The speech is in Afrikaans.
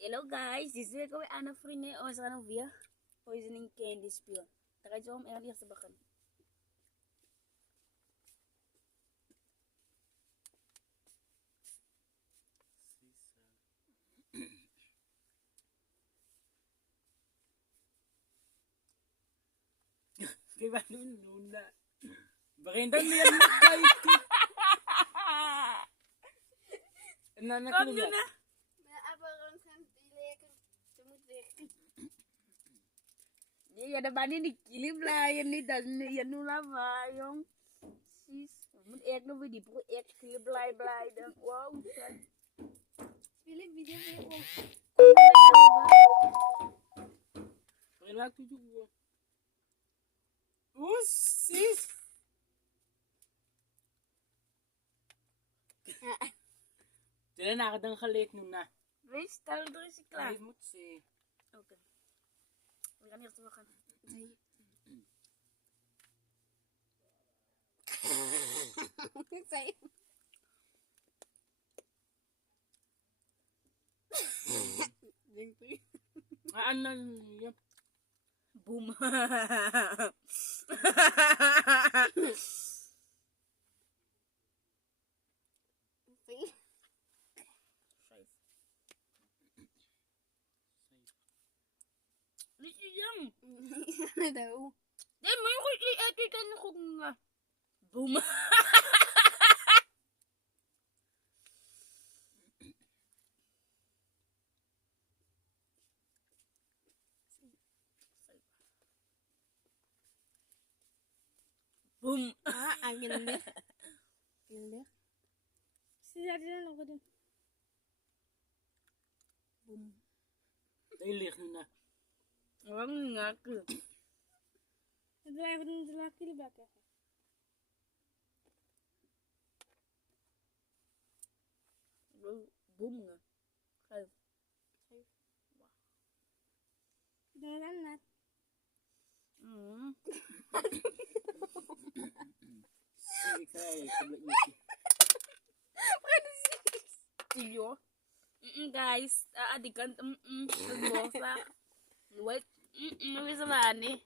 Hello guys, this is ko Anna Frine o sa kanang via poisoning candy spill. Taka jom earlier sa bakan. Diba nuna? Bakindan mo yan guys. Nanak Kom mo nu ba? na. Dia ada bani ni kilim lah yan ni dan yan nu lama yung sis. Mun ek no di pu ek kilim blay dan wow. Pilih video mo. Relax juga. Sis. Jadi nakadang kalik nuna. Wes tal terus iklan. Ay mo si. Okay. Kan ya sa bakan. Say. Ano yan? Boom. Say. Lisi yang. Daw. Dahil mo yung i-editan ko nga. Boom. Boom. Angin deh. Gila. Sisa ako dun. Boom. Dailik nuna. Orang ngaku. Driver ng laki ba ka? Boom nga. Kayo. Dalan nat. Sige kaya. Kabla yuki. Iyo. Guys, aadikan. Nagbosa. Wait. Nabisalaan eh.